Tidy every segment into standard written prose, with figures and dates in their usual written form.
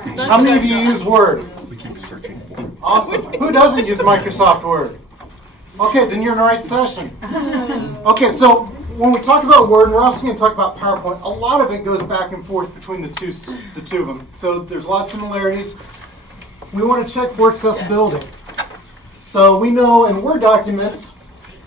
How many of you use Word? We keep searching for it. Awesome. Who doesn't use Microsoft Word? Okay, then you're in the right session. Okay, so when we talk about Word, and we're also going to talk about PowerPoint, a lot of it goes back and forth between the two of them. So there's a lot of similarities. We want to check for accessibility. So we know in Word documents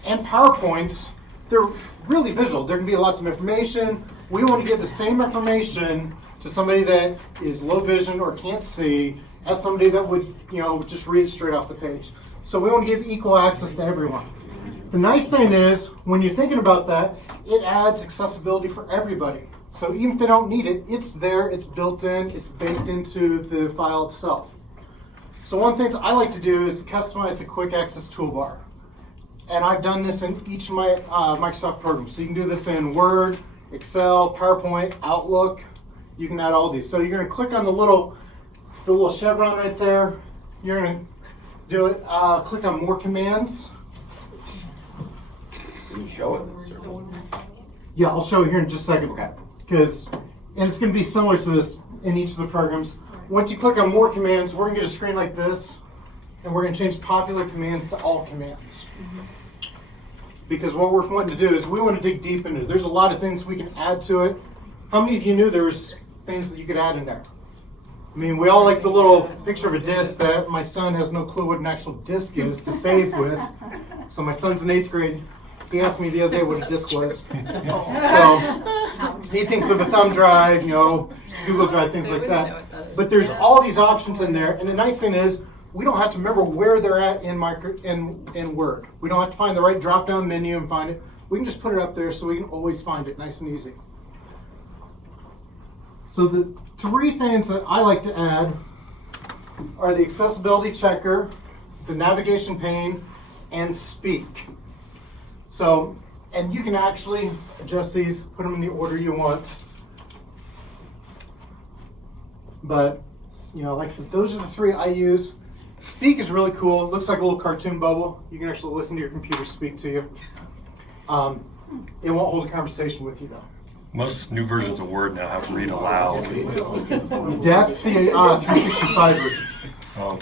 and PowerPoints, they're really visual. There can be lots of information. We want to give the same information to somebody that is low vision or can't see as somebody that would, just read it straight off the page. So we want to give equal access to everyone. The nice thing is, when you're thinking about that, it adds accessibility for everybody. So even if they don't need it, it's there, it's built in, it's baked into the file itself. So one of the things I like to do is customize the quick access toolbar. And I've done this in each of my Microsoft programs. So you can do this in Word, Excel, PowerPoint, Outlook. You can add all these. So you're going to click on the little chevron right there. You're going to do it. Click on More Commands. Can you show it? Yeah, I'll show you here in just a second. Okay. And it's going to be similar to this in each of the programs. Once you click on More Commands, we're going to get a screen like this, and we're going to change popular commands to all commands. Because what we're wanting to do is we want to dig deep into it. There's a lot of things we can add to it. How many of you knew there was things that you could add in there? I mean, we all like the little picture of a disc that my son has no clue what an actual disc is to save with. So my son's in 8th grade. He asked me the other day what a disc was. So he thinks of a thumb drive, Google Drive, things like that. But there's all these options in there. And the nice thing is, we don't have to remember where they're at in Word. We don't have to find the right drop-down menu and find it. We can just put it up there so we can always find it nice and easy. So the 3 things that I like to add are the accessibility checker, the navigation pane, and speak. So, and you can actually adjust these, put them in the order you want. But, like I said, those are the 3 I use. Speak is really cool. It looks like a little cartoon bubble. You can actually listen to your computer speak to you. It won't hold a conversation with you, though. Most new versions of Word now have read aloud. That's the 365 version. Oh.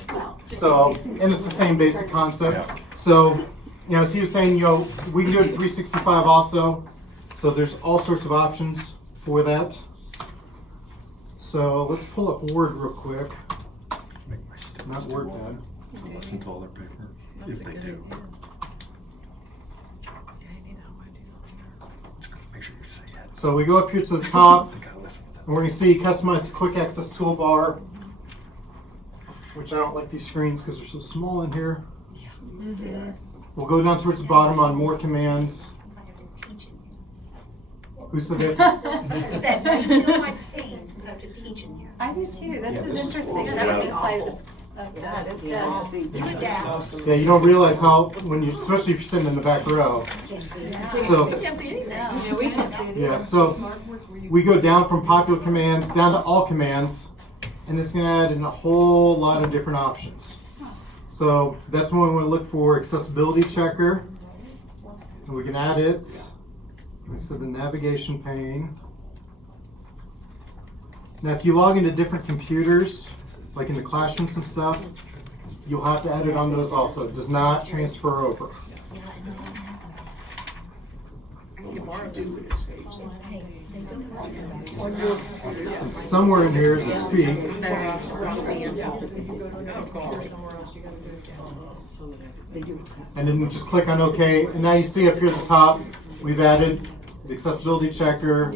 So, and it's the same basic concept. Yeah. So, as he was saying, we can do it at 365 also. So there's all sorts of options for that. So let's pull up Word real quick. Not WordPad. Listen to all their paper, if they do. Make sure you say yes. So we go up here to the top, They gotta listen to and we're going to see customize the quick access toolbar, which I don't like these screens because they're so small in here. We'll go down towards the bottom on More Commands. Who said that? I said, you know my pain since I have to teach in here. I do too. This is interesting. Yeah. That this side is that is You adapt. Yeah, you don't realize how, especially if you're sitting in the back row. So, Yeah, we can't see it. yeah, so we go down from popular commands down to all commands, and it's going to add in a whole lot of different options. So that's when we want to look for accessibility checker, and we can add it. So the navigation pane. Now, if you log into different computers, like in the classrooms and stuff, you'll have to add it on those also. It does not transfer over. And somewhere in here is speak. And then just click on OK. And now you see up here at the top, we've added the accessibility checker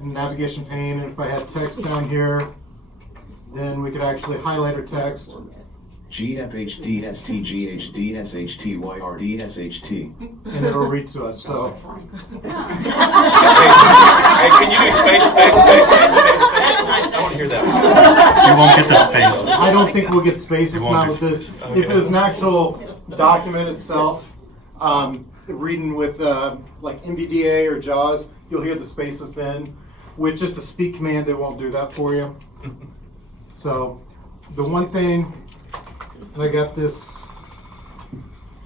and navigation pane. And if I had text down here, then we could actually highlight our text. GFHDSTGHDSHTYRDSHT. And it'll read to us. So Hey, can you do space? I want to hear that. You won't get the space. I don't think we'll get space. It's You won't not do with this. Okay. If it was an actual document itself, reading with like NVDA or JAWS, you'll hear the spaces then. With just the speak command, it won't do that for you. So the one thing, and I got this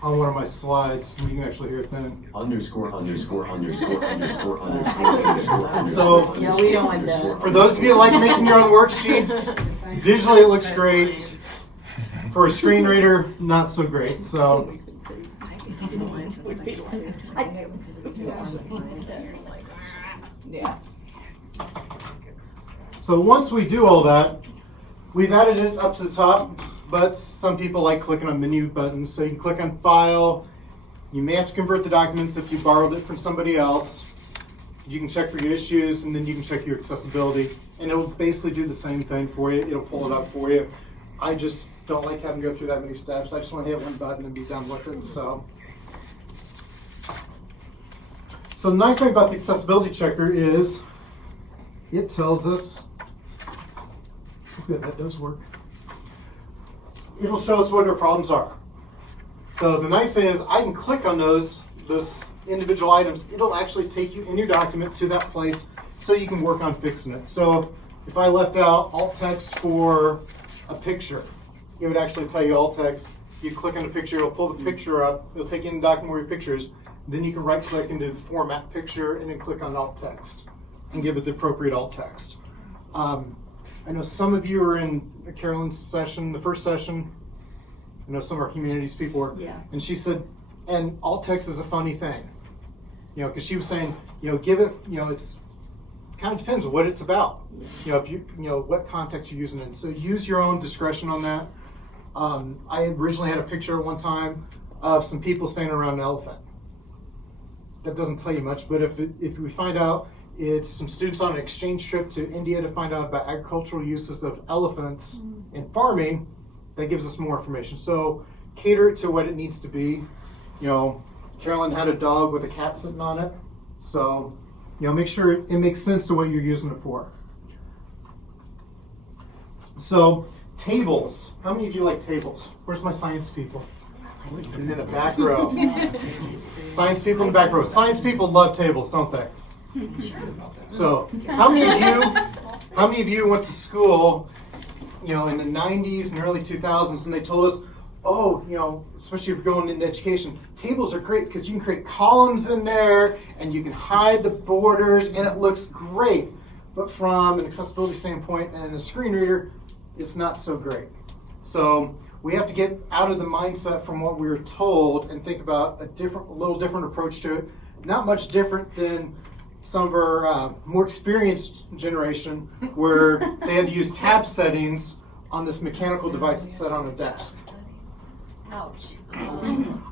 on one of my slides. You can actually hear it then. Underscore. So, for those of you that like making your own worksheets, visually it looks great. For a screen reader, not so great. So, Yeah. so once we do all that, we've added it up to the top, but some people like clicking on menu buttons. So you can click on File. You may have to convert the documents if you borrowed it from somebody else. You can check for your issues, and then you can check your accessibility. And it will basically do the same thing for you. It'll pull it up for you. I just don't like having to go through that many steps. I just want to hit one button and be done with it. So the nice thing about the accessibility checker is it tells us, good, that does work. It'll show us what our problems are. So the nice thing is I can click on those individual items. It'll actually take you in your document to that place so you can work on fixing it. So if I left out alt text for a picture, it would actually tell you alt text. You click on the picture, it'll pull the picture up, it'll take you in the document where your picture is. Then you can right click into format picture and then click on alt text and give it the appropriate alt text. I know some of you were in Carolyn's session, the first session. I know some of our humanities people were. Yeah. And she said, and alt text is a funny thing. Because she was saying, give it, it's kind of depends on what it's about. If you, what context you're using it in. So use your own discretion on that. I originally had a picture at one time of some people standing around an elephant. That doesn't tell you much, but if we find out it's some students on an exchange trip to India to find out about agricultural uses of elephants in farming, that gives us more information. So cater it to what it needs to be. Carolyn had a dog with a cat sitting on it. So, make sure it makes sense to what you're using it for. So, tables. How many of you like tables? Where's my science people? In the back row. Science people in the back row. Science people love tables, don't they? So, how many of you went to school, in the 90s and early 2000s, and they told us, especially if you're going into education, tables are great because you can create columns in there and you can hide the borders and it looks great. But from an accessibility standpoint and a screen reader, it's not so great. So we have to get out of the mindset from what we were told and think about a little different approach to it. Not much different than some of our more experienced generation where they had to use tab settings on this mechanical device that's set on a desk. Ouch.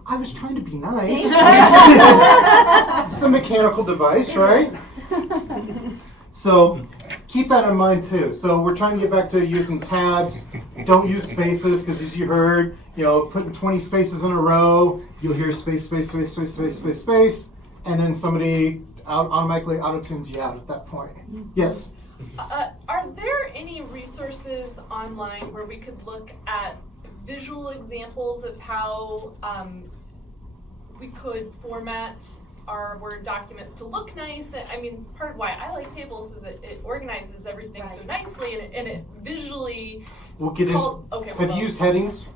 I was trying to be nice. It's a mechanical device, right? So keep that in mind too. So we're trying to get back to using tabs. Don't use spaces because, as you heard, putting 20 spaces in a row, you'll hear space, space, space, space, space, space, space, and then somebody automatically auto-tunes you out at that point. Yes? Are there any resources online where we could look at visual examples of how we could format our Word documents to look nice? I mean, part of why I like tables is it organizes everything so nicely and it visually. We'll get into. Okay. Have you used headings?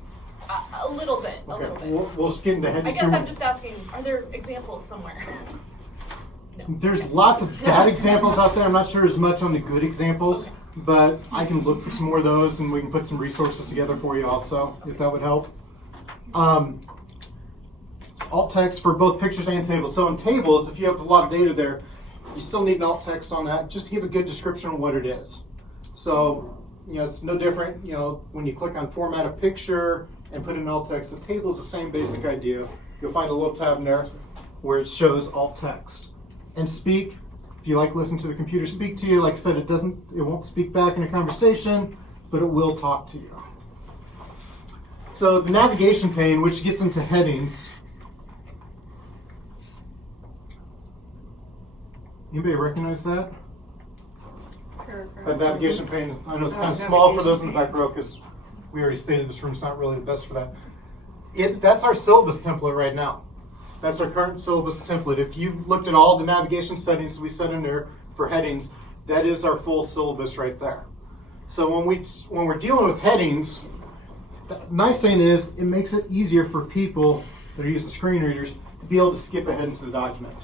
A little bit. Okay. We'll just get into I headings. guess I'm just asking, are there examples somewhere? No. There's lots of bad examples out there. I'm not sure as much on the good examples, but I can look for some more of those and we can put some resources together for you also, if that would help. Alt text for both pictures and tables. So in tables, if you have a lot of data there, you still need an alt text on that just to give a good description of what it is. So, it's no different, when you click on format a picture and put in alt text, the table is the same basic idea. You'll find a little tab in there where it shows alt text. And speak, if you like listening to the computer speak to you, like I said, it won't speak back in a conversation, but it will talk to you. So the navigation pane, which gets into headings. Anybody recognize that? That navigation pane. I know it's kind of small for those in the back row because we already stated this room's not really the best for that. That's our syllabus template right now. That's our current syllabus template. If you looked at all the navigation settings we set in there for headings, that is our full syllabus right there. So when we're dealing with headings, the nice thing is it makes it easier for people that are using screen readers to be able to skip ahead into the document.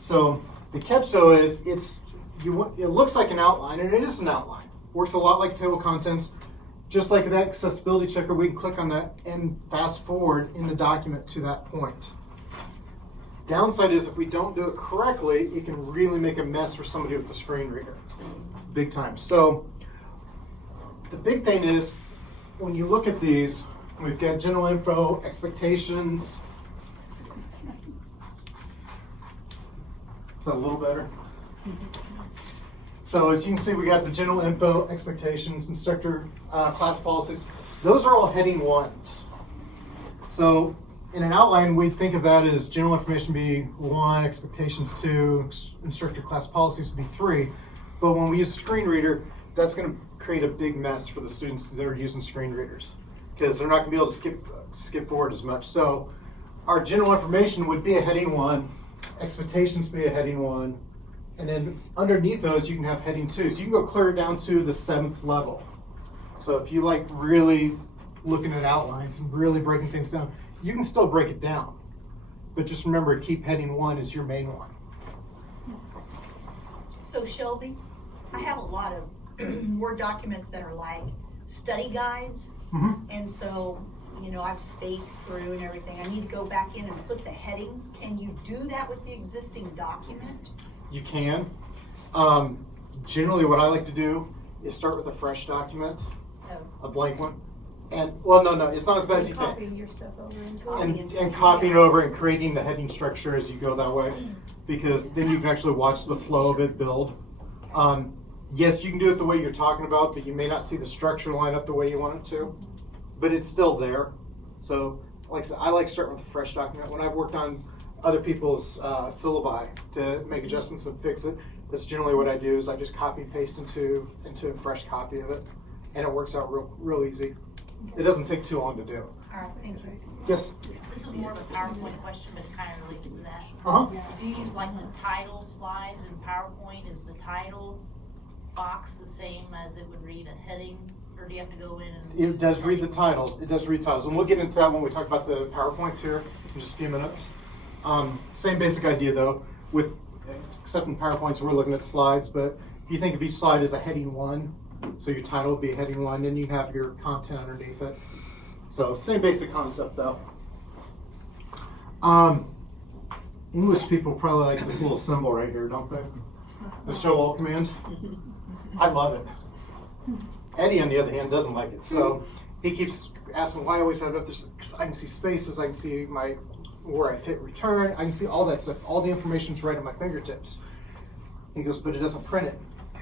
So the catch though is it looks like an outline, and it is an outline. Works a lot like a table of contents. Just like that accessibility checker, we can click on that and fast forward in the document to that point. Downside is if we don't do it correctly, it can really make a mess for somebody with a screen reader. Big time. So the big thing is when you look at these, we've got general info, expectations. Is that a little better? So as you can see, we got the general info, expectations, instructor, class policies. Those are all heading ones. So in an outline, we think of that as general information be 1, expectations 2, instructor class policies be 3. But when we use a screen reader, that's going to create a big mess for the students that are using screen readers because they're not going to be able to skip forward as much. So our general information would be a heading 1, expectations be a heading 1, and then underneath those you can have heading 2s. You can go clear down to the 7th level. So if you like really looking at outlines and really breaking things down, you can still break it down. But just remember, keep heading 1 as your main one. So Shelby, I have a lot of Word documents that are like study guides. And so, you know, I've spaced through and everything. I need to go back in and put the headings. Can you do that with the existing document? You can. Generally what I like to do is start with a fresh document, a blank one. And, well, no, it's not as bad as you think. Copying your stuff over into it. And copying over and creating the heading structure as you go that way, because then you can actually watch the flow of it build. Yes, you can do it the way you're talking about, but you may not see the structure line up the way you want it to, but it's still there. So, like I said, I like starting with a fresh document. When I've worked on other people's syllabi to make adjustments and fix it, that's generally what I do is I just copy and paste into a fresh copy of it, and it works out real easy. It doesn't take too long to do. All right, thank you. Yes? This is more of a PowerPoint question, but it kind of relates to that. Uh-huh. Do you use like the title slides in PowerPoint? Is the title box the same as it would read a heading? Or do you have to go in and... It does read the titles. It does read titles. And we'll get into that when we talk about the PowerPoints here in just a few minutes. Same basic idea though, except in PowerPoints we're looking at slides, but if you think of each slide as a heading 1, so your title would be heading 1, then you have your content underneath it. So same basic concept though. English people probably like this little symbol right here, don't they? The show all command. I love it. Eddie, on the other hand, doesn't like it. So he keeps asking why I always have it up there. I can see spaces, I can see where I hit return, I can see all that stuff. All the information's right at my fingertips. He goes, but it doesn't print it.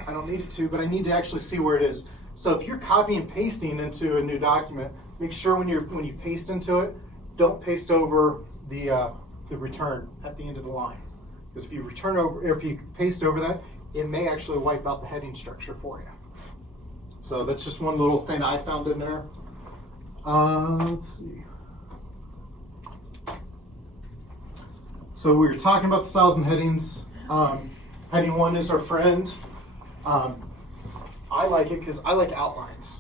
I don't need it to, but I need to actually see where it is. So if you're copying and pasting into a new document, make sure when you paste into it, don't paste over the return at the end of the line. Because if you paste over that, it may actually wipe out the heading structure for you. So that's just one little thing I found in there. Let's see. So we were talking about the styles and headings. Heading 1 is our friend. I like it because I like outlines.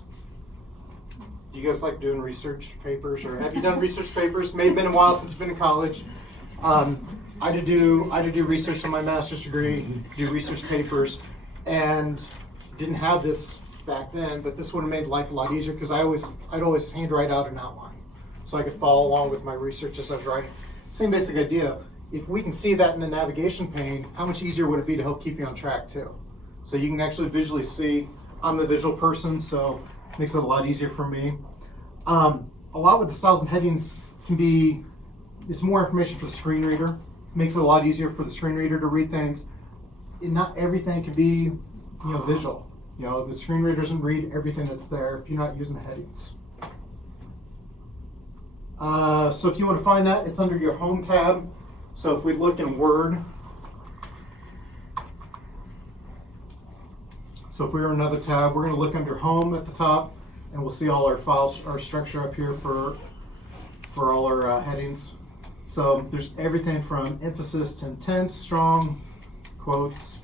Do you guys like doing research papers, or have you done research papers? May have been a while since you've been in college. I did do research on my master's degree, do research papers, and didn't have this back then, but this would have made life a lot easier because I'd always handwrite out an outline so I could follow along with my research as I was writing. Same basic idea. If we can see that in the navigation pane, how much easier would it be to help keep you on track too? So you can actually visually see. I'm a visual person, so it makes it a lot easier for me. A lot with the styles and headings it's more information for the screen reader. Makes it a lot easier for the screen reader to read things. And not everything can be, visual. The screen reader doesn't read everything that's there if you're not using the headings. So if you want to find that, it's under your Home tab. So if we look in Word, so if we were in another tab, we're going to look under Home at the top, and we'll see all our files, our structure up here for all our headings. So there's everything from emphasis to intense, strong, quotes,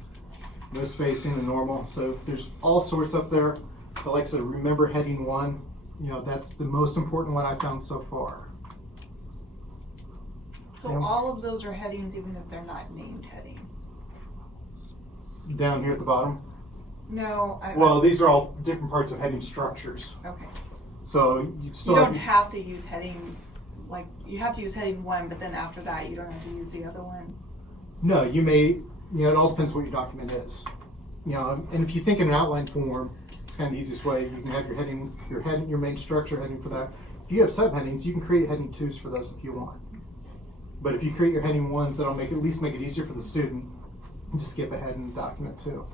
no spacing, and normal. So there's all sorts up there. But like I said, remember heading 1. That's the most important one I found so far. So all of those are headings even if they're not named heading? Down here at the bottom. No, Well, these are all different parts of heading structures. okay. So you still You don't have to use heading, like, you have to use heading 1, but then after that you don't have to use the other one. No, you may, it all depends what your document is. And if you think in an outline form, it's kind of the easiest way. You can have your heading, your main structure heading for that. If you have subheadings, you can create heading 2s for those if you want. But if you create your heading 1s, that'll at least make it easier for the student to skip ahead in the document too.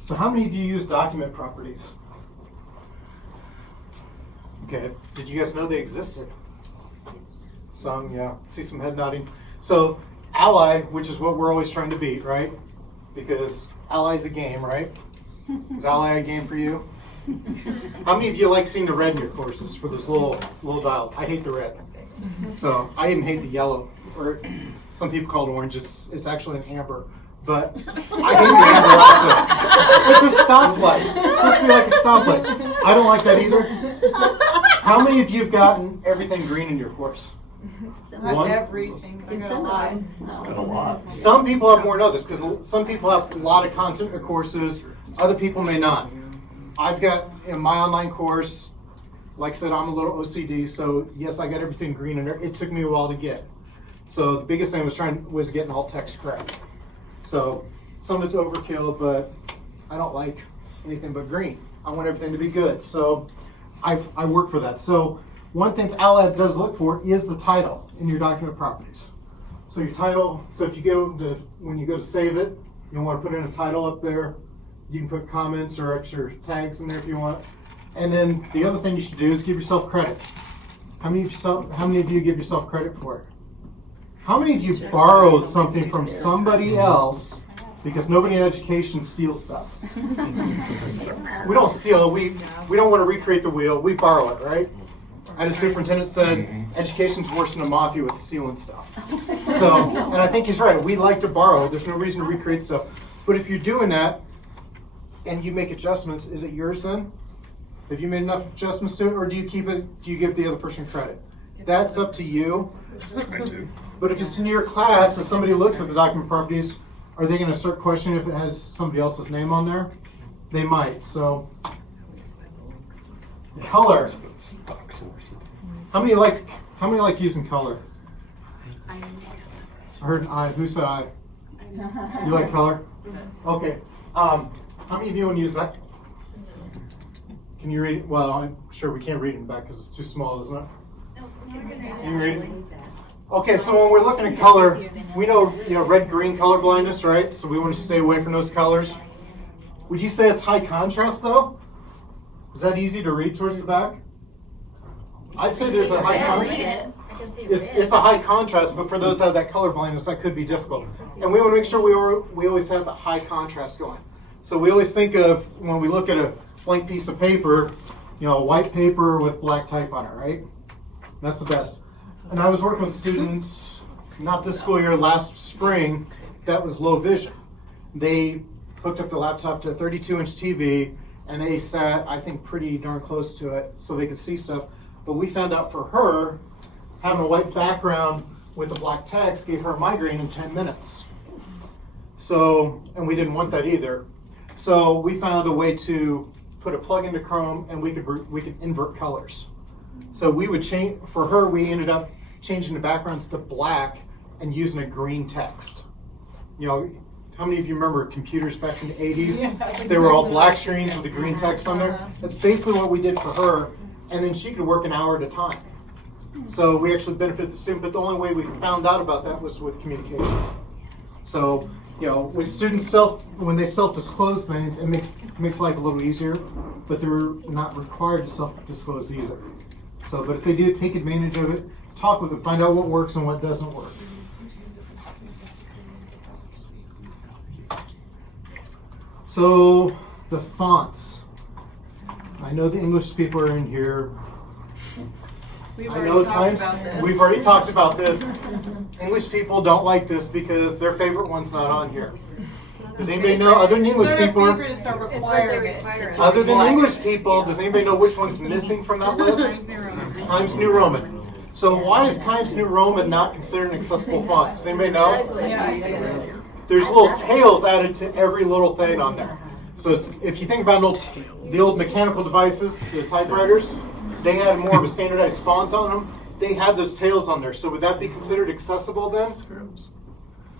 So how many of you use document properties? Okay, did you guys know they existed? Some, yeah. See some head nodding. So ally, which is what we're always trying to beat, right? Because ally's a game, right? Is ally a game for you? How many of you like seeing the red in your courses for those little dials? I hate the red. So I even hate the yellow, or some people call it orange. It's actually an amber. But I hate the amber also. It's a stoplight. It's supposed to be like a stoplight. I don't like that either. How many of you have gotten everything green in your course? Not One? everything. I In got a some lot. of them. Got a lot. Some people have more than others because some people have a lot of content in their courses. Other people may not. I've got in my online course, like I said, I'm a little OCD, so yes, I got everything green in there. It took me a while to get. So the biggest thing was getting alt text correct. So some of it's overkill, but I don't like anything but green. I want everything to be good. So I work for that. So one thing Alad does look for is the title in your document properties. So your title, so if you when you go to save it, you want to put in a title up there. You can put comments or extra tags in there if you want. And then the other thing you should do is give yourself credit. How many of you give yourself credit for it? How many of you borrow something from somebody else because nobody in education steals stuff? We don't steal. We don't want to recreate the wheel. We borrow it, right? And the superintendent said, education's worse than a mafia with stealing stuff. So, and I think he's right. We like to borrow. There's no reason to recreate stuff. But if you're doing that and you make adjustments, is it yours then? Have you made enough adjustments to it, or do you keep it? Do you give the other person credit? That's up to you. I do. But if it's in your class and somebody looks at the document properties, are they going to start questioning if it has somebody else's name on there? They might. So, color. How many like using color? I heard I. Who said I? You like color? Okay. How many of you want to use that? Can you read it? Well, I'm sure we can't read it in the back because it's too small, isn't it? Can you read it? Okay, so when we're looking at color, we know red-green color blindness, right? So we want to stay away from those colors. Would you say it's high contrast though? Is that easy to read towards the back? I'd say there's a high contrast. It's a high contrast, but for those that have that color blindness, that could be difficult. And we want to make sure we always have the high contrast going. So we always think of, when we look at a blank piece of paper, white paper with black type on it, right? That's the best. And I was working with students, not this school year, last spring, that was low vision. They hooked up the laptop to a 32-inch TV, and they sat, I think, pretty darn close to it so they could see stuff. But we found out for her, having a white background with a black text gave her a migraine in 10 minutes. So, and we didn't want that either. So we found a way to put a plug into Chrome, and we could invert colors. So we would change, for her, we ended up changing the backgrounds to black and using a green text. How many of you remember computers back in the 80s? Yeah, they were all black screens with the green text on there. That's basically what we did for her, and then she could work an hour at a time. So we actually benefited the student, but the only way we found out about that was with communication. So, when students when they self-disclose things, it makes life a little easier, but they're not required to self-disclose either. So, but if they do, take advantage of it, talk with them, find out what works and what doesn't work. So, the fonts. I know the English people are in here. We've already talked about this. English people don't like this because their favorite one's not on here. Does anybody know, other than English people, It's a requirement. other than English people, does anybody know which one's missing from that list? Times New Roman. So why is Times New Roman not considered an accessible font? Does anybody know? There's little tails added to every little thing on there. So it's, if you think about the old mechanical devices, the typewriters, they had more of a standardized font on them. They had those tails on there. So would that be considered accessible then?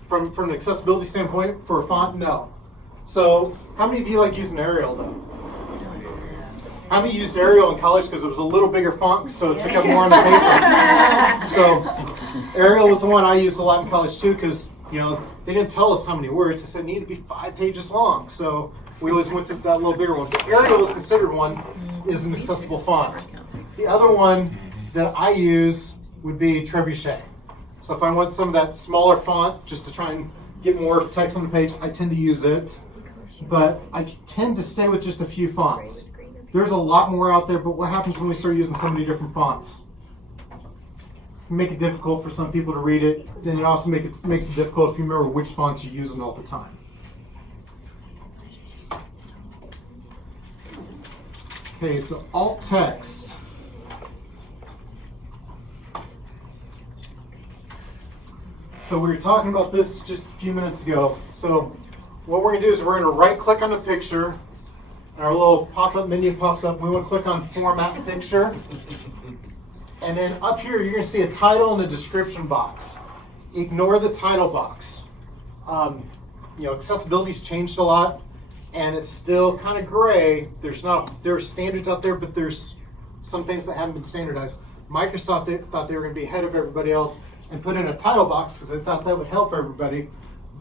From an accessibility standpoint for a font? No. So how many of you like using Arial though? How many used Arial in college because it was a little bigger font, so it took up more on the paper? So Arial was the one I used a lot in college too, because they didn't tell us how many words. They said it needed to be 5 pages long, so we always went to that little bigger one. But Arial was considered one is an accessible font. The other one that I use would be Trebuchet. So if I want some of that smaller font, just to try and get more text on the page, I tend to use it. But I tend to stay with just a few fonts. There's a lot more out there, but what happens when we start using so many different fonts? Make it difficult for some people to read it. Then it also makes it difficult if you remember which fonts you're using all the time. Okay, so alt text. So we were talking about this just a few minutes ago. So what we're going to do is we're going to right click on the picture. And our little pop-up menu pops up. We want to click on Format Picture. And then up here, you're going to see a title and a description box. Ignore the title box. Accessibility's changed a lot, and it's still kind of gray. There are standards out there, but there's some things that haven't been standardized. Microsoft thought they were going to be ahead of everybody else and put in a title box because they thought that would help everybody.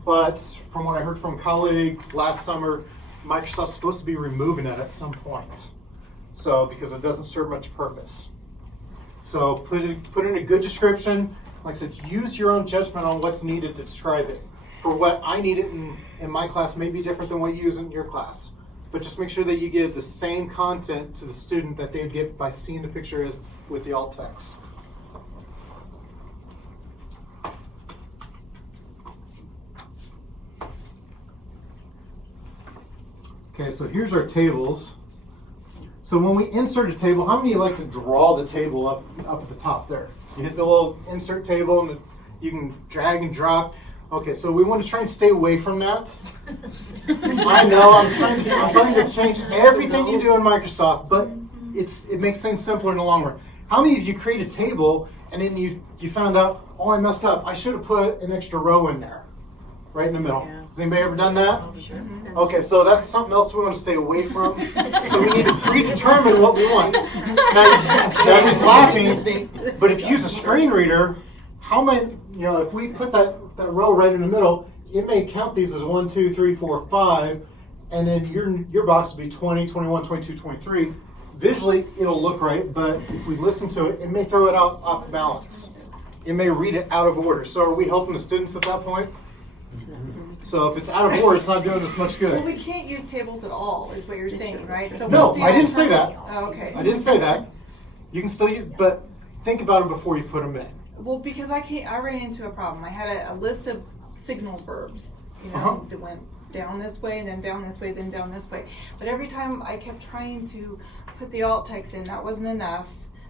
But from what I heard from a colleague last summer, Microsoft's supposed to be removing it at some point. So, because it doesn't serve much purpose. So put in a good description. Like I said, use your own judgment on what's needed to describe it. For what I need it in my class may be different than what you use in your class. But just make sure that you give the same content to the student that they'd get by seeing the picture as with the alt text. Okay, so here's our tables. So when we insert a table, how many of you like to draw the table up at the top there? You hit the little insert table and you can drag and drop. Okay, so we want to try and stay away from that. I know, I'm trying to change everything you do in Microsoft, but it makes things simpler in the long run. How many of you create a table and then you found out, oh, I messed up. I should have put an extra row in there, right in the middle. Has anybody ever done that? Okay, so that's something else we want to stay away from. So we need to predetermine what we want. Now he's laughing, but if you use a screen reader, how many, if we put that row right in the middle, it may count these as 1, 2, 3, 4, 5, and then your box will be 20, 21, 22, 23. Visually, it'll look right, but if we listen to it, it may throw it off balance. It may read it out of order. So are we helping the students at that point? So if it's out of order, it's not doing us much good. Well, we can't use tables at all, is what you're saying, right? So No, what's the I didn't say that. Oh, okay. I didn't say that. You can still use, but think about them before you put them in. Well, because I ran into a problem. I had a list of signal verbs, that went down this way, then down this way, then down this way. But every time I kept trying to put the alt text in, that wasn't enough,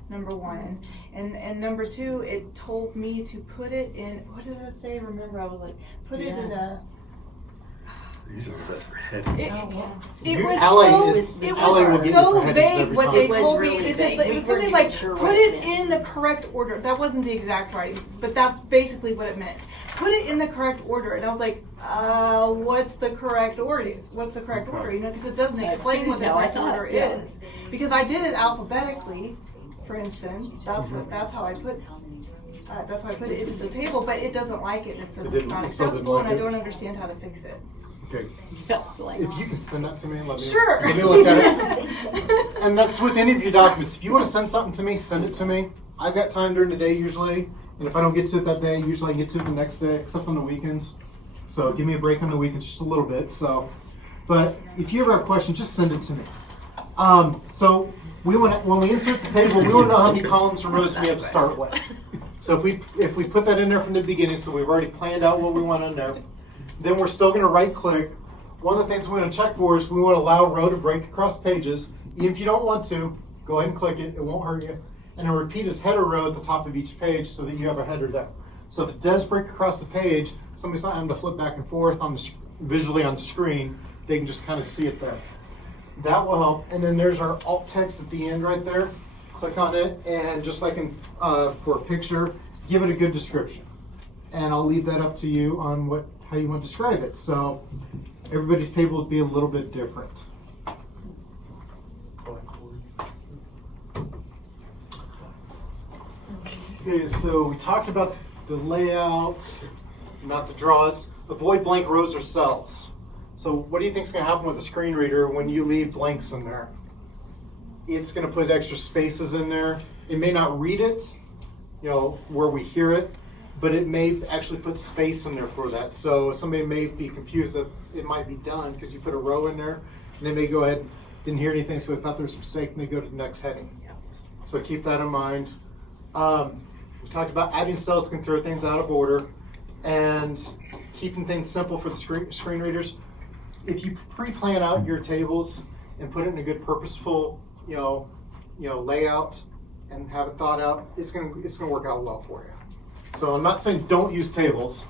number one. And number two, it told me to put it in, what did it say? Remember, I was like, put it in a... Usually that's for headings. It was will give you so headings vague every what time. they It was told me. really They said vague. it was We something weren't like sure put what it it meant. in the correct order. That wasn't the exact writing, but that's basically what it meant. Put it in the correct order, and I was like, what's the correct order? What's the correct order? Because it doesn't explain what the No, I correct thought, order yeah. is. Because I did it alphabetically, for instance. That's how I put. That's how I put it into the table, but it doesn't like it. It says it's not It still didn't accessible, like and I it? don't understand how to fix it. Okay. If you can send that to me, let me look at it. And that's with any of your documents. If you want to send something to me, send it to me. I've got time during the day usually, and if I don't get to it that day, usually I get to it the next day, except on the weekends. So give me a break on the weekends just a little bit. But if you ever have questions, just send it to me. So when we insert the table, we want to know how many columns or rows we have to start with. So if we put that in there from the beginning, so we've already planned out what we want in there, then we're still going to right click. One of the things we want to check for is we want to allow row to break across pages. Even if you don't want to, go ahead and click it. It won't hurt you. and then repeat as header row at the top of each page so that you have a header there. So if it does break across the page, somebody's not having to flip back and forth on the visually on the screen. They can just kind of see it there. That will help. And then there's our alt text at the end right there. Click on it, and just like in, for a picture, give it a good description. And I'll leave that up to you on how you want to describe it. So everybody's table would be a little bit different. Okay, so we talked about the layout, not to draw it. Avoid blank rows or cells. So what do you think is going to happen with a screen reader when you leave blanks in there? It's going to put extra spaces in there. It may not read it, where we hear it, but it may actually put space in there for that. So somebody may be confused that it might be done because you put a row in there, and they may go ahead, didn't hear anything, so they thought there was a mistake, and they go to the next heading. So keep that in mind. We talked about adding cells can throw things out of order, and keeping things simple for the screen readers. If you pre-plan out your tables and put it in a good purposeful, layout and have it thought out, it's gonna work out well for you. So I'm not saying don't use tables,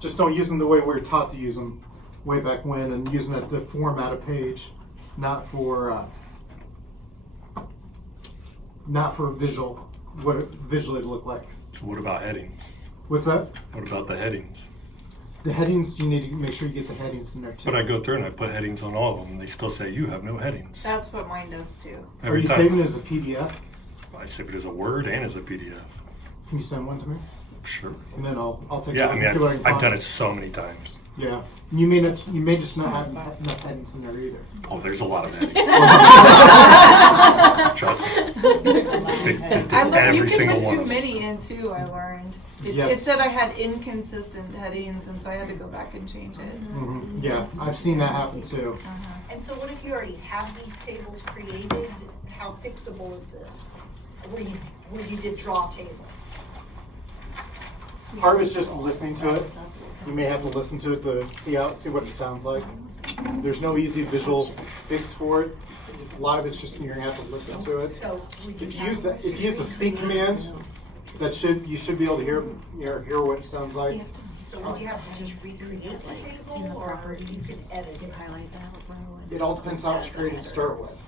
just don't use them the way we were taught to use them way back when, and using it to format a page, not for visual, what it visually to look like. So what about headings? What's that? What about the headings? The headings, you need to make sure you get the headings in there too. But I go through and I put headings on all of them, and they still say you have no headings. That's what mine does too. Are Every you time. saving it as a PDF? I save it as a Word and as a PDF. Can you send one to me? Sure. And then I'll take Yeah, it I and mean, see what I can I've find. done it so many times. Yeah. You may just not have enough headings in there either. Oh, there's a lot of headings. Trust me. I learned Every you can single put one. too many in too, I learned. It Yes. said I had inconsistent headings, and so I had to go back and change it. Mm-hmm. Yeah, I've seen that happen too. And so what if you already have these tables created? How fixable is this? Where you did draw table? Part of it's just listening to it. You may have to listen to it to see what it sounds like. There's no easy visual fix for it. A lot of it's just you're gonna have to listen to it. So would you If you have- use the speak command, you should be able to hear what it sounds like. So would you have to just recreate the table, or you can edit it? It all depends how it's created to start with.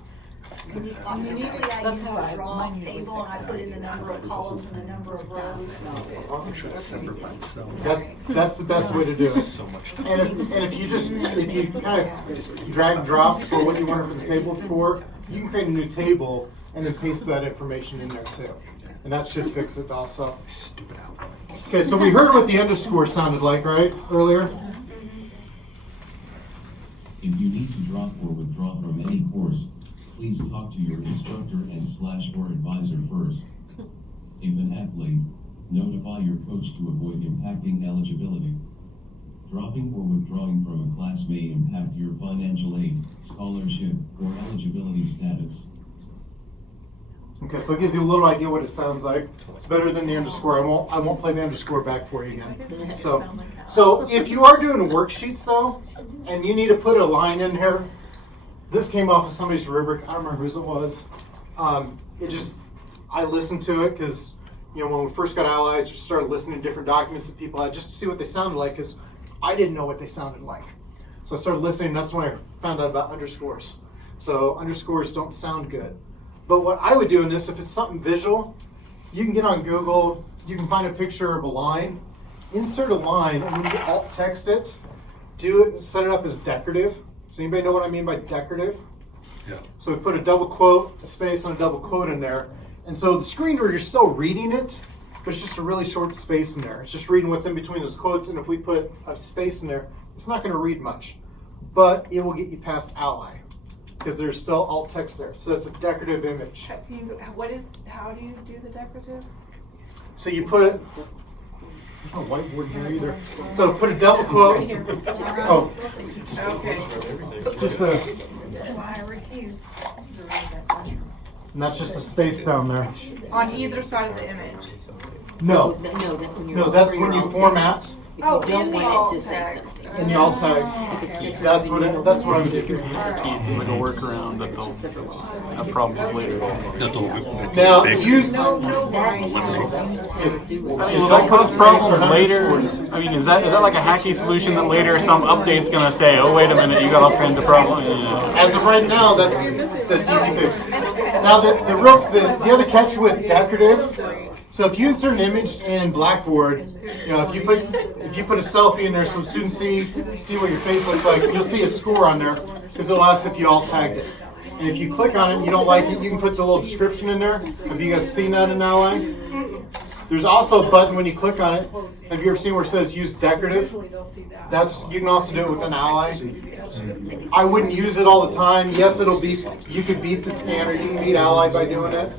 Typically, I use the draw table, and I put in the number of columns and the number of rows. I'm sure it's separate by itself. That's the best way to do it. So much time. And if you kind of drag and drop for what you want for the table for, you can create a new table and then paste that information in there too. And that should fix it also. Stupid outline. Okay, so we heard what the underscore sounded like, right, earlier? If you need to drop or withdraw from any course, please talk to your instructor and/or advisor first. If an athlete, notify your coach to avoid impacting eligibility. Dropping or withdrawing from a class may impact your financial aid, scholarship, or eligibility status. Okay, so it gives you a little idea what it sounds like. It's better than the underscore. I won't play the underscore back for you again. So if you are doing worksheets though, and you need to put a line in here, this came off of somebody's rubric. I don't remember whose it was. I listened to it because when we first got Ally, I just started listening to different documents that people had just to see what they sounded like because I didn't know what they sounded like. So I started listening. And that's when I found out about underscores. So underscores don't sound good. But what I would do in this, if it's something visual, you can get on Google, you can find a picture of a line, insert a line, and when you alt text it, do it and set it up as decorative. Does anybody know what I mean by decorative? Yeah. So we put a double quote, a space, and a double quote in there. And so the screen reader's still reading it, but it's just a really short space in there. It's just reading what's in between those quotes, and if we put a space in there, it's not going to read much. But it will get you past Ally, because there's still alt text there. So it's a decorative image. How do you do the decorative? So you put it, no whiteboard here either. So put a double quote. Oh, Okay. just and that's just a space down there. On either side of the image. No, that's when you format. Oh, don't in the want alt it to say text. something. In the alt tag. That's what I would do. Like a workaround that they'll have problems later. Now, use. No lines. Will that cause problems later? I mean, is that like a hacky solution that later some update's gonna say, oh wait a minute, you got all kinds of problems? Yeah. As of right now, that's easy fix. Now the other catch with decorative. So if you insert an image in Blackboard, you know, if you put a selfie in there so students see what your face looks like, you'll see a score on there because it'll ask if you alt tagged it. And if you click on it and you don't like it, you can put the little description in there. Have you guys seen that in Ally? There's also a button when you click on it. Have you ever seen where it says use decorative? You can also do it with an Ally. I wouldn't use it all the time. Yes, you could beat the scanner, you can beat Ally by doing it.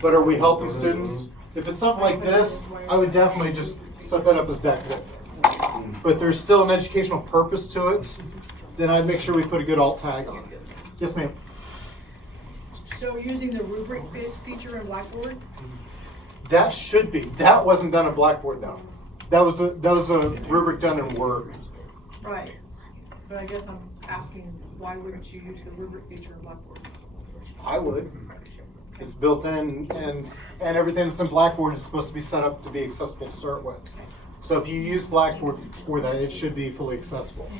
But are we helping students? If it's something like this, I would definitely just set that up as decorative. But there's still an educational purpose to it, then I'd make sure we put a good alt tag on it. Yes, ma'am. So using the rubric feature in Blackboard? That should be. That wasn't done in Blackboard though. That was a rubric done in Word. Right. But I guess I'm asking, why wouldn't you use the rubric feature in Blackboard? I would. It's built in, and everything that's in Blackboard is supposed to be set up to be accessible to start with. So if you use Blackboard for that, it should be fully accessible.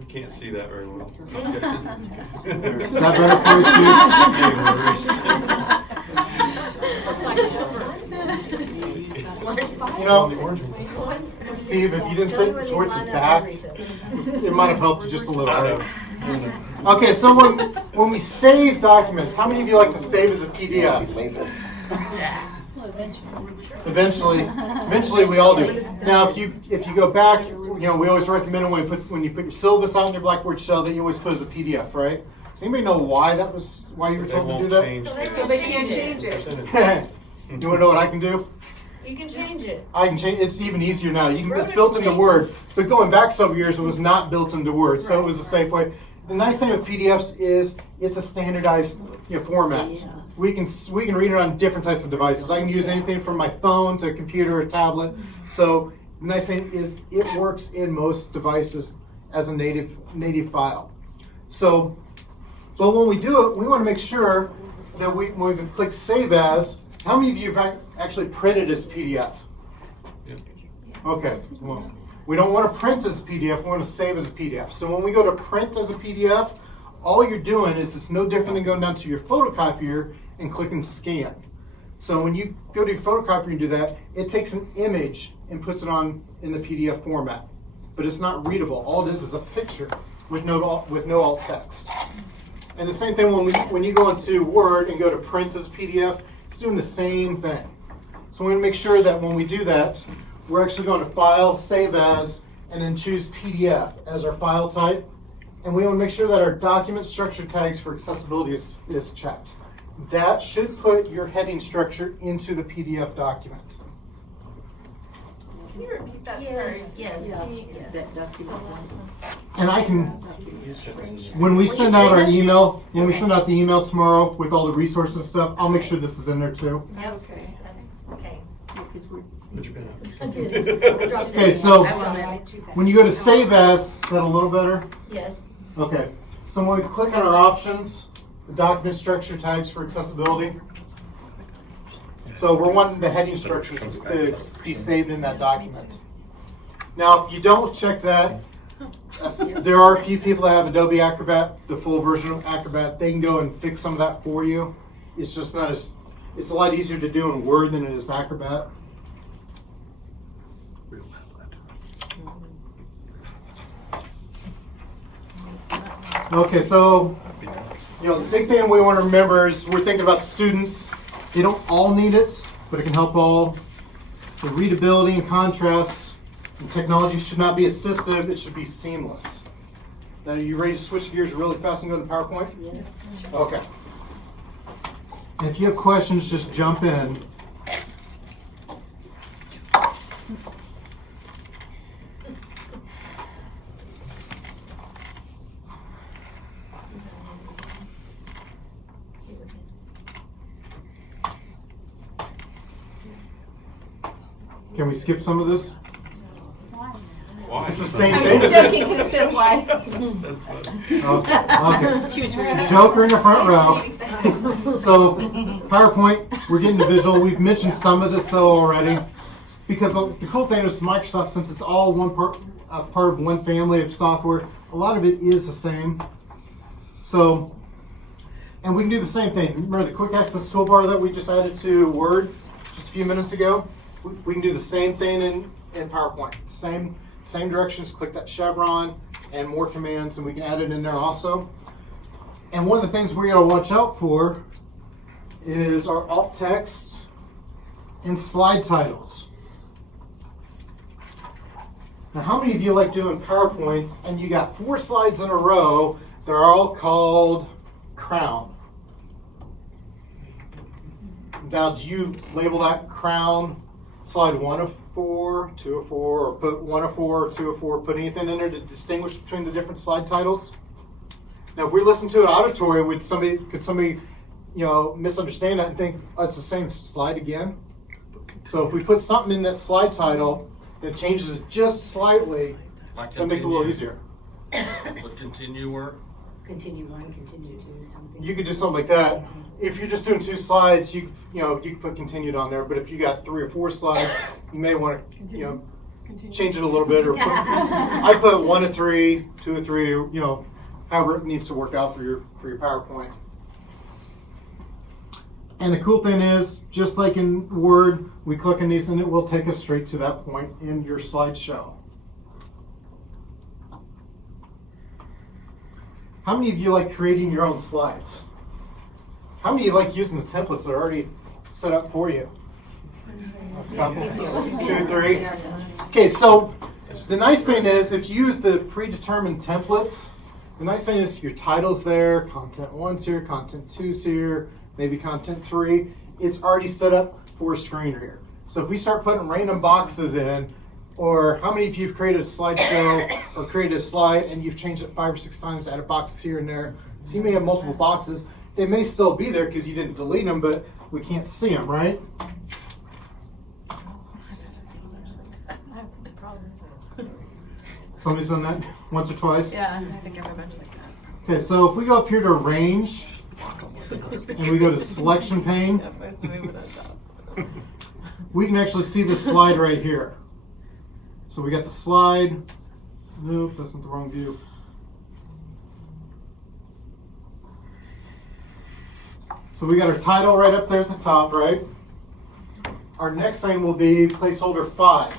You can't see that very well. Is that better for you? You know, Steve, if you didn't sit towards the back, it might have helped you just a little bit. Okay, so when we save documents, how many of you like to save as a PDF? Eventually we all do. Now, if you go back, you know, we always recommend when you put your syllabus out in your Blackboard shell that you always put as a PDF, right? Does anybody know why you were told to do that? So they can't change it. You want to know what I can do? You can change it. I can change. It's even easier now. It's built into Word, but going back several years, it was not built into Word, so it was a safe way. The nice thing with PDFs is it's a standardized format. We can read it on different types of devices. I can use anything from my phone to a computer or tablet. So the nice thing is it works in most devices as a native file. So, but when we do it, we want to make sure that when we click Save As, how many of you have actually printed as PDF? Okay. Well, we don't want to print as a PDF. We want to save as a PDF. So when we go to print as a PDF, all you're doing is it's no different than going down to your photocopier and clicking scan. So when you go to your photocopier and do that, it takes an image and puts it on in the PDF format. But it's not readable. All it is a picture with no alt text. And the same thing when you go into Word and go to print as a PDF, it's doing the same thing. So we want to make sure that when we do that, we're actually going to File, Save As, and then choose PDF as our file type. And we want to make sure that our document structure tags for accessibility is checked. That should put your heading structure into the PDF document. Can you repeat that? Sorry. Yes. That document. And I can, when we send out our email, when we send out the email tomorrow with all the resources and stuff, I'll make sure this is in there too. Okay. Okay. Okay, so when you go to Save As, is that a little better? Yes. Okay, so when we click on our options, the document structure tags for accessibility. So we're wanting the heading structure to be saved in that document. Now, if you don't check that, there are a few people that have Adobe Acrobat, the full version of Acrobat. They can go and fix some of that for you. It's just not as, it's a lot easier to do in Word than it is in Acrobat. Okay, so, the big thing we want to remember is we're thinking about the students. They don't all need it, but it can help all. The readability and contrast and technology should not be assistive, it should be seamless. Now, are you ready to switch gears really fast and go to PowerPoint? Yes. Okay. And if you have questions, just jump in. Can we skip some of this? Why? It's the same I'm thing. just joking because it says why. That's funny. Okay. She was reading. Joker in the front row. So, PowerPoint, we're getting to visual. We've mentioned some of this though already. Because the cool thing is Microsoft, since it's all one part of one family of software, a lot of it is the same. So, and we can do the same thing. Remember the quick access toolbar that we just added to Word just a few minutes ago? We can do the same thing in PowerPoint. Same directions, click that chevron and more commands, and we can add it in there also. And one of the things we gotta watch out for is our alt text and slide titles. Now, how many of you like doing PowerPoints and you got 4 slides in a row, they're all called crown? Now, do you label that crown slide 1 of 4, 2 of 4, or put 1 of 4, 2 of 4, put anything in there to distinguish between the different slide titles? Now, if we listen to it auditory, could somebody, misunderstand that and think, oh, it's the same slide again? So if we put something in that slide title that changes it just slightly, that'll make it a little easier. Would continue work? Continue 1, continue 2, something. You could do something like that. If you're just doing 2 slides, you could put continued on there. But if you got 3 or 4 slides, you may want to change it a little bit, or I put 1 of 3, 2 of 3, however it needs to work out for your PowerPoint. And the cool thing is, just like in Word, we click on these and it will take us straight to that point in your slideshow. How many of you like creating your own slides? How many of you like using the templates that are already set up for you? A couple. 2, 3. Okay, so the nice thing is, if you use the predetermined templates, the nice thing is your title's there, content 1's here, content 2's here, maybe content 3. It's already set up for a screen reader. So if we start putting random boxes in, or how many of you have created a slideshow or created a slide and you've changed it 5 or 6 times, added boxes here and there? So you may have multiple boxes. They may still be there because you didn't delete them, but we can't see them, right? Somebody's done that once or twice? Yeah, I think I have a bunch like that. Okay, so if we go up here to Arrange, and we go to Selection Pane, we can actually see the slide right here. So we got the slide. Nope, that's not the wrong view. So we got our title right up there at the top, right? Our next thing will be placeholder 5.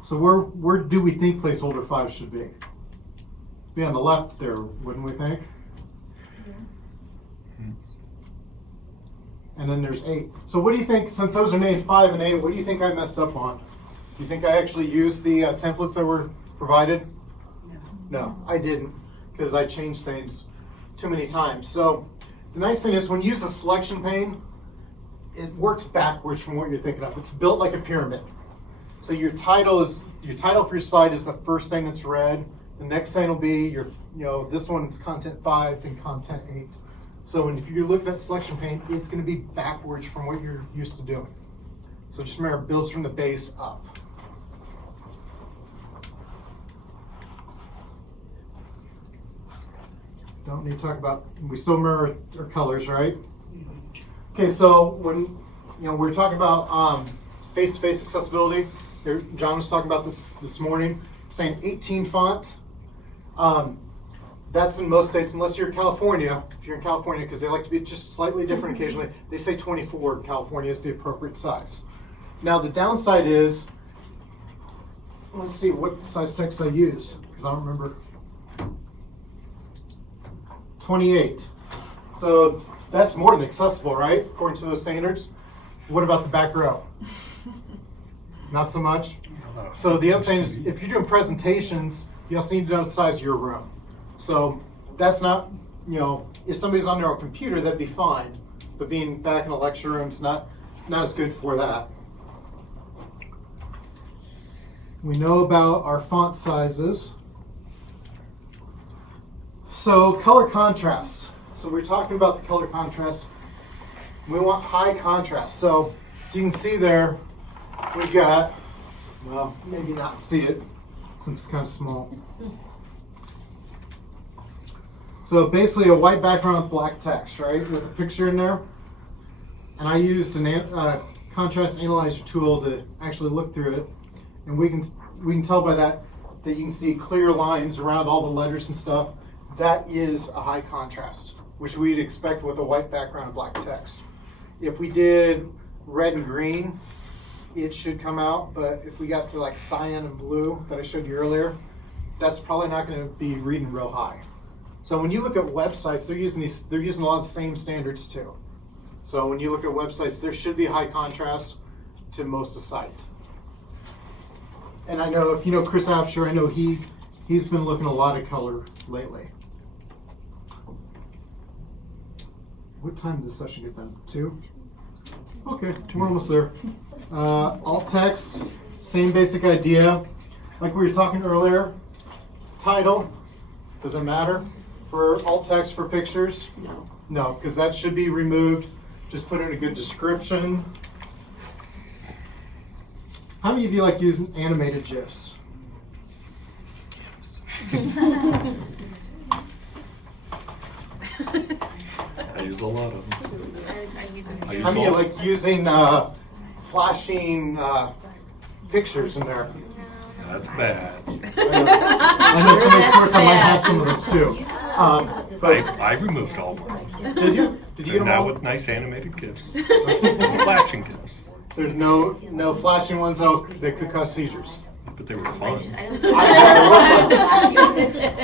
So where do we think placeholder 5 should be? Be on the left there, wouldn't we think? And then there's 8. So what do you think, since those are named 5 and 8, what do you think I messed up on? Do you think I actually used the templates that were provided? No, I didn't, because I changed things too many times. So the nice thing is when you use the selection pane, it works backwards from what you're thinking of. It's built like a pyramid. So your title for your slide is the first thing that's read. The next thing will be this one's content 5, then content 8. So if you look at that selection pane, it's going to be backwards from what you're used to doing. So just remember, it builds from the base up. Don't need to talk about, we still remember our colors, right? Okay, so when we're talking about face-to-face accessibility, John was talking about this morning, saying 18 font. That's in most states, unless you're in California. If you're in California, because they like to be just slightly different occasionally, they say 24 in California is the appropriate size. Now the downside is, let's see what size text I used, because I don't remember. 28. So that's more than accessible, right? According to those standards. What about the back row? Not so much. So the other thing is, if you're doing presentations, you also need to know the size of your room. So that's not, if somebody's on their own computer, that'd be fine. But being back in a lecture room is not as good for that. We know about our font sizes. So color contrast. So we're talking about the color contrast. We want high contrast. So you can see there, we got, well, maybe not see it since it's kind of small. So basically a white background with black text, right, with a picture in there. And I used a contrast analyzer tool to actually look through it, and we can tell by that you can see clear lines around all the letters and stuff. That is a high contrast, which we'd expect with a white background and black text. If we did red and green, it should come out, but if we got to like cyan and blue that I showed you earlier, that's probably not going to be reading real high. So when you look at websites, they're using a lot of the same standards too. So when you look at websites, there should be high contrast to most of the site. And I know, if you know Chris Absher, I know he's been looking at a lot of color lately. What time does this session get done? 2? Okay, we're almost there. Alt text, same basic idea. Like we were talking earlier, title, does it matter for alt text for pictures? No. No, because that should be removed. Just put in a good description. How many of you like using animated GIFs? I use a lot of them. How many of you like using flashing pictures in there? That's bad. I know some of those courses I might have some of those too. But I removed all of them. did you? Did you get And them now all? with nice animated GIFs. Flashing GIFs. There's no flashing ones out that could cause seizures. But they were fun.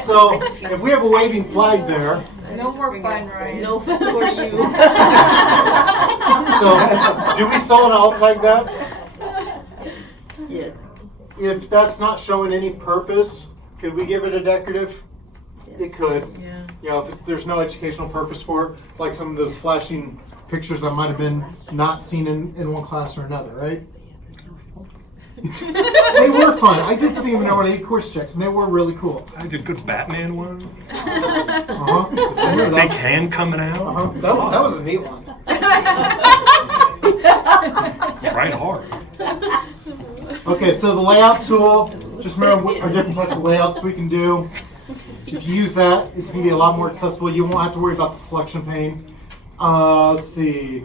So if we have a waving flag there, No more fun, right? No fun for you. so do we still want to alt tag that? Yes. If that's not showing any purpose, could we give it a decorative? It could. Yeah. You know, if there's no educational purpose for it, like some of those flashing pictures that might have been not seen in one class or another, right? They were fun. I did see them in our 8 course checks, and they were really cool. I did a good Batman one. Uh-huh. I remember Big that. hand coming out. Uh-huh. That was a neat one. Tried hard. Okay, so the layout tool, just remember what our different types of layouts we can do. If you use that, it's going to be a lot more accessible. You won't have to worry about the selection pane. Let's see.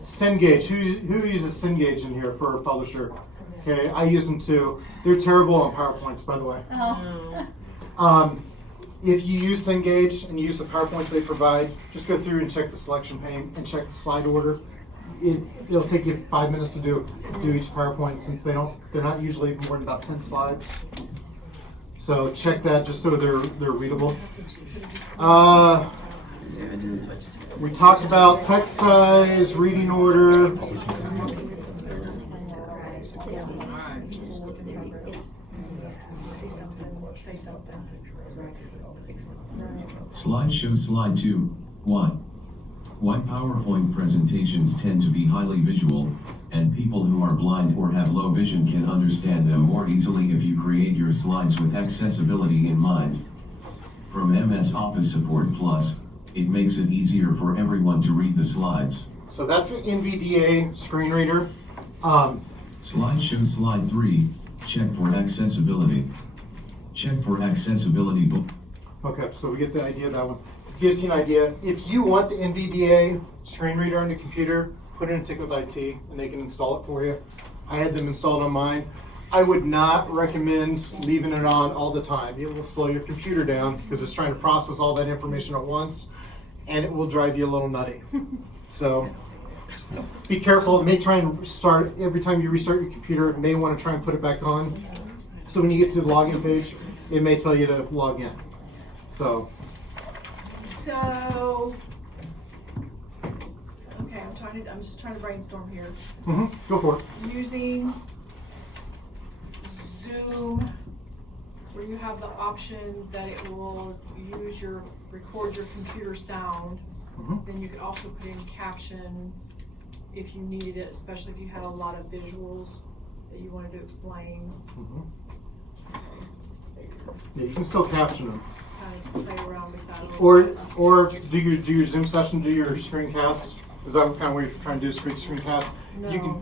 Cengage. Who uses Cengage in here for a publisher? Okay, I use them too. They're terrible on PowerPoints, by the way. If you use Cengage and use the PowerPoints they provide, just go through and check the selection pane and check the slide order. It'll take you 5 minutes to do each PowerPoint, since they're not usually more than about 10 slides. So check that just so they're readable. We talked about text size, reading order. Slideshow slide 2. Why PowerPoint presentations tend to be highly visual, and people who are blind or have low vision can understand them more easily if you create your slides with accessibility in mind. From MS Office Support Plus, it makes it easier for everyone to read the slides. So that's the NVDA screen reader. Slideshow slide 3. Check for accessibility. Check for accessibility. Okay, so we get the idea of that one. It gives you an idea. If you want the NVDA screen reader on your computer, put it in a ticket with IT and they can install it for you. I had them installed on mine. I would not recommend leaving it on all the time. It will slow your computer down because it's trying to process all that information at once, and it will drive you a little nutty. So be careful. It may try and restart every time you restart your computer. It may want to try and put it back on. So when you get to the login page, it may tell you to log in. So Okay, I'm just trying to brainstorm here. go for it. Using Zoom, where you have the option that it will record your computer sound. Then you could also put in caption if you needed it, especially if you had a lot of visuals that you wanted to explain. Yeah, you can still caption them. Kind of play around with that a little Or bit. do your Zoom session, do your screencast. Is that kind of what you're trying to do, screencast? No, You can.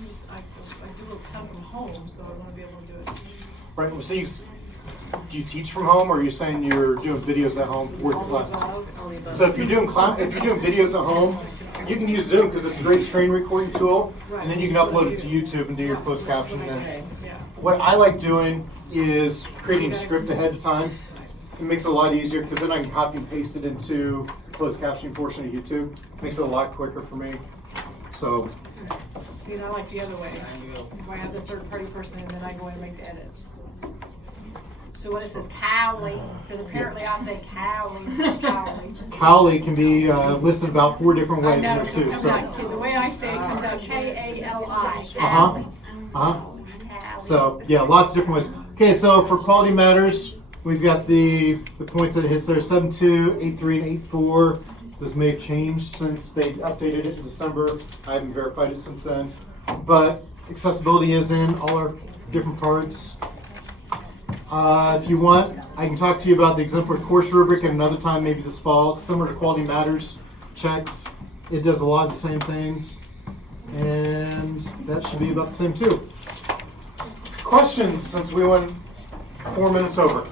you just, I ton from home, so I want to be able to do it. Right, well, so do you teach from home, or are you saying you're doing videos at home for the class? So if you're doing videos at home, you can use Zoom because it's a great screen recording tool, and then you can upload it to YouTube and do your closed caption. And what I like doing is creating a script ahead of time. It makes it a lot easier because then I can copy and paste it into the closed captioning portion of YouTube. Makes it a lot quicker for me. So. See, and I like the other way. Where I have the third party person and then I go in and make the edits. So when it says Cowley, because apparently I say Cowley, it's Cowley. Cowley can be listed about 4 different ways in I know, it too. So. the way I say it comes out K-A-L-I. So yeah, lots of different ways. Okay, so for quality matters, we've got the points that it hits there: 7.2, 8.3, and 8.4. This may have changed since they updated it in December. I haven't verified it since then. But accessibility is in all our different parts. If you want, I can talk to you about the exemplary course rubric at another time, maybe this fall. It's similar to Quality Matters checks. It does a lot of the same things. And that should be about the same too. Questions, since we went 4 minutes over?